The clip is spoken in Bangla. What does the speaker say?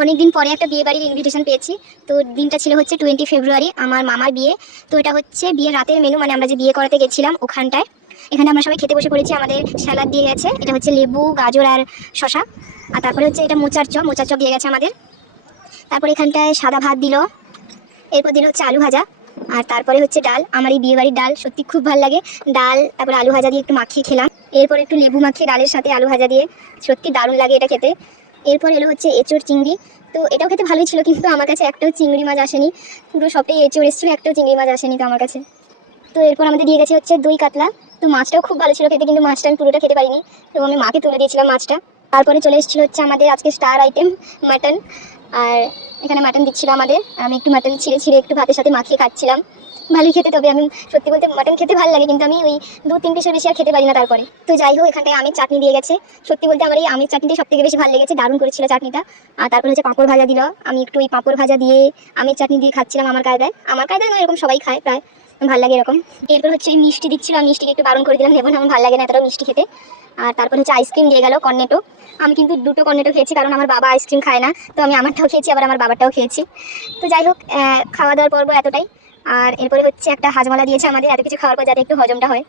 অনেকদিন পরে একটা বিয়ে বাড়ির ইনভিটেশন পেয়েছি। তো দিনটা ছিল হচ্ছে 20 ফেব্রুয়ারি, আমার মামার বিয়ে। তো এটা হচ্ছে বিয়ের রাতের মেনু, মানে আমরা যে বিয়ে করাতে গেছিলাম ওখানটায়। এখানে আমরা সবাই খেতে বসে পড়েছি, আমাদের স্যালাড দিয়ে গেছে, এটা হচ্ছে লেবু, গাজর আর শশা। আর তারপরে হচ্ছে এটা মোচার চপ দিয়ে গেছে আমাদের। তারপরে এখানটায় সাদা ভাত দিল, এরপর দিল হচ্ছে আলু ভাজা। আর তারপরে হচ্ছে ডাল, আমার এই বিয়ে বাড়ির ডাল সত্যি খুব ভালো লাগে। ডাল তারপরে আলু ভাজা দিয়ে একটু মাখিয়ে খেলাম, এরপর একটু লেবু মাখিয়ে ডালের সাথে আলু ভাজা দিয়ে, সত্যি দারুণ লাগে এটা খেতে। এরপর এলো হচ্ছে এঁচোড় চিংড়ি। তো এটাও খেতে ভালোই ছিল, কিন্তু আমার কাছে একটাও চিংড়ি মাছ আসেনি। পুরো সবটাই এঁচোড় এসেছিল, একটাও চিংড়ি মাছ আসেনি তো আমার কাছে। তো এরপর আমাদের দিয়ে গেছে হচ্ছে দই কাতলা। তো মাছটাও খুব ভালো ছিল খেতে, কিন্তু মাছটা আমি পুরোটা খেতে পারিনি, তো আমি মাকে তুলে দিয়েছিলাম মাছটা। তারপরে চলে এসেছিল হচ্ছে আমাদের আজকে স্টার আইটেম মাটন। আর এখানে মাটন দিচ্ছিল আমাদের, আমি একটু মাটন ছিঁড়ে ছিঁড়ে একটু ভাতের সাথে মাখিয়ে খাচ্ছিলাম। ভালোই খেতে, তবে আমি সত্যি বলতে মাটন খেতে ভালো লাগে, কিন্তু আমি ওই 2-3 পিসের বেশি আর খেতে পারি না। তারপরে তো যাই হোক, এখানটায় আমের চাটনি দিয়ে গেছে। সত্যি বলতে আমার এই আমের চাটনিটা সব থেকে বেশি ভালো লেগেছে, দারুণ করেছিল চাটনিটা। আর তারপরে হচ্ছে পাঁপড় ভাজা দিল, আমি একটু ওই পাঁপড় ভাজা দিয়ে আমের চাটনি দিয়ে খাচ্ছিলাম আমার কায়দায় নয়, এরকম সবাই খায় প্রায়, ভালো লাগে এরকম। এরপর হচ্ছে মিষ্টি দিচ্ছিল, আমি মিষ্টিকে একটু বারণ করে দিলাম, দেবো না, আমার ভালো লাগে না এতটাও মিষ্টি খেতে। আর তারপর হচ্ছে আইসক্রিম দিয়ে গেল, কর্নেটো। আমি কিন্তু 2টো কর্নেটো খেয়েছি, কারণ আমার বাবা আইসক্রিম খায় না, তো আমি আমারটাও খেয়েছি আবার আমার বাবারটাও খেয়েছি। তো যাই হোক, খাওয়া দাওয়ার পর্ব এতটাই। আর এরপরে হচ্ছে একটা হাজমালা দিয়েছে আমাদের, এত কিছু খাওয়ার পর যাতে একটু হজমটা হয়।